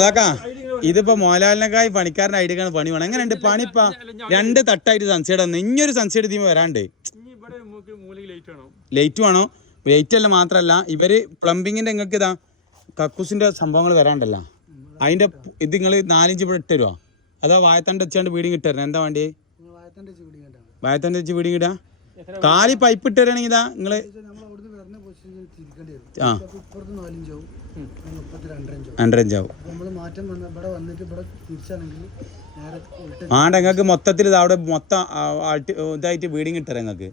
അതാക്കാ ഇതിപ്പോ മോഹൻലാലിനേക്കായി പണിക്കാരന്റെ ഐഡിയക്കാണ് പണി വേണം. എങ്ങനെയുണ്ട്? പണി ഇപ്പൊ രണ്ട് തട്ടായിട്ട് സൺസൈഡ് വന്നു. ഇനിയൊരു സൺസൈഡ് തീമ വരാണ്ട്. ലൈറ്റ് വേണം? ലൈറ്റ് വേണോ? ലൈറ്റ് അല്ല മാത്രല്ല. ഇവർ പ്ലംബിങ്ങിന്റെ നിങ്ങൾക്ക് ഇതാ കക്കൂസിന്റെ സംഭവങ്ങൾ വരാണ്ടല്ല. അതിന്റെ ഇത് നിങ്ങൾ നാലിഞ്ച് ഇവിടെ ഇട്ട് തരുമോ അതോ വായത്തണ്ട് വെച്ചാണ്ട് വീടിങ് ഇട്ട് തരണം? എന്താ വേണ്ടി വായത്തണ്ട് വെച്ച് വീടിങ് ഇടാ? കാലി പൈപ്പ് ഇട്ട് തരാണെങ്കിൽ ഇതാ നിങ്ങൾ ആ. അപ്പോൾ ഇപ്പുറത്ത് നാലിഞ്ചാവും മുപ്പത്തി രണ്ടരഞ്ചാവും. രണ്ടരഞ്ചാവും. അപ്പോൾ നമ്മൾ മാറ്റം വന്ന ഇവിടെ വന്നിട്ട് ഇവിടെ തിരിച്ചാണെങ്കിൽ നേരെ ഉൾട്ട് ആണ്ട് നിങ്ങൾക്ക് മൊത്തത്തിൽ ഇത് അവിടെ മൊത്തം ഇതായിട്ട് വീടിങ് ഇട്ട് തരാം നിങ്ങൾക്ക്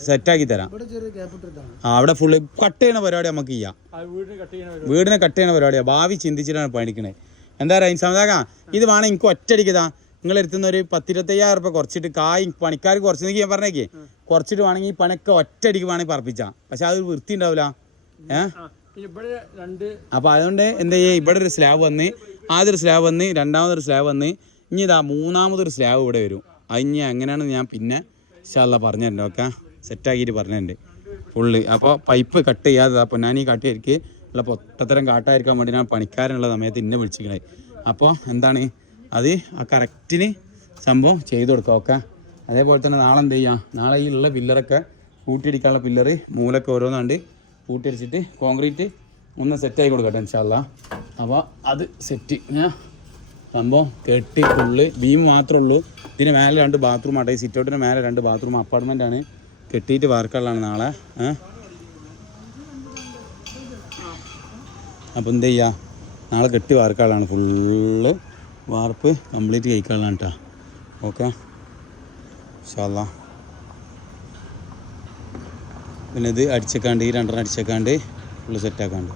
സെറ്റാക്കി തരാം. ആ, അവിടെ ഫുള്ള് കട്ട് ചെയ്യണ പരിപാടി നമുക്ക് ചെയ്യാം. ആ വീടിന് കട്ട് ചെയ്യണ പരിപാടിയാണ് ഭാവി ചിന്തിച്ചിട്ടാണ് പണിക്കണേ. എന്താ പറയുക ഇത് വേണം എനിക്ക് ഒറ്റയടിക്കതാ നിങ്ങൾ എടുത്തുന്ന ഒരു പത്തിരുപത്തയ്യായിരം റുപ്യ കുറച്ചിട്ട് കായ് പണിക്കാർ കുറച്ചെങ്കിൽ ഞാൻ പറഞ്ഞേക്കേ. കുറച്ചിട്ട് വേണമെങ്കിൽ ഈ പണിയൊക്കെ ഒറ്റയടിക്ക് വേണമെങ്കിൽ പറപ്പിച്ചാ. പക്ഷെ അത് വൃത്തി ഉണ്ടാവില്ല ഏഹ് അപ്പോൾ അതുകൊണ്ട് എന്താ ചെയ്യുക ഇവിടെ ഒരു സ്ലാബ് വന്ന് ആദ്യൊരു സ്ലാബ് വന്ന് രണ്ടാമതൊരു സ്ലാബ് വന്ന് ഇനി ഇതാ മൂന്നാമതൊരു സ്ലാബ് ഇവിടെ വരും. അത് ഇനി എങ്ങനെയാണെന്ന് ഞാൻ പിന്നെ ഇൻഷാല്ല പറഞ്ഞിട്ടുണ്ട് ഓക്കെ? സെറ്റാക്കിയിട്ട് പറഞ്ഞിട്ടുണ്ട് ഫുള്ള്. അപ്പോൾ പൈപ്പ് കട്ട് ചെയ്യാതെ അപ്പോൾ ഞാൻ ഈ കട്ടിയായിരിക്കും ഉള്ള പൊട്ടത്തരം കാട്ടായിരിക്കാൻ വേണ്ടി ഞാൻ പണിക്കാരനുള്ള സമയത്ത് ഇന്നെ വിളിച്ചിക്കണേ അപ്പോൾ എന്താണ്? അത് ആ കറക്റ്റിന് സംഭവം ചെയ്ത് കൊടുക്കാം ഓക്കെ? അതേപോലെ തന്നെ നാളെ എന്ത് ചെയ്യാം? നാളെ ഈ ഉള്ള പില്ലറൊക്കെ കൂട്ടിയിടിക്കാനുള്ള പില്ലറ് മൂലൊക്കെ ഓരോന്നാണ്ട് കൂട്ടിയടിച്ചിട്ട് കോൺക്രീറ്റ് ഒന്ന് സെറ്റായി കൊടുക്കട്ടെ ഇൻഷാല്ല അപ്പോൾ അത് സെറ്റ് സംഭവം കെട്ടി ഫുള്ള് ബീം മാത്രമേ ഉള്ളൂ. ഇതിന് മേലെ രണ്ട് ബാത്റൂം ആട്ടെ ഈ സിറ്റൗട്ടിന് മേലെ രണ്ട് ബാത്റൂം അപ്പാർട്ട്മെന്റ് ആണ്. കെട്ടിയിട്ട് വാർക്കുള്ളതാണ് നാളെ അപ്പോൾ എന്ത് ചെയ്യുക നാളെ കെട്ടി വാർക്കുള്ളതാണ് ഫുള്ള് വാർപ്പ് കംപ്ലീറ്റ് കഴിക്കാനുള്ളതാണ് കേട്ടോ ഓക്കെ. ഷാല്ല പിന്നെ ഇത് അടിച്ചേക്കാണ്ട് ഈ രണ്ടെണ്ണം അടിച്ചേക്കാണ്ട് ഫുള്ള് സെറ്റാക്കാണ്ട്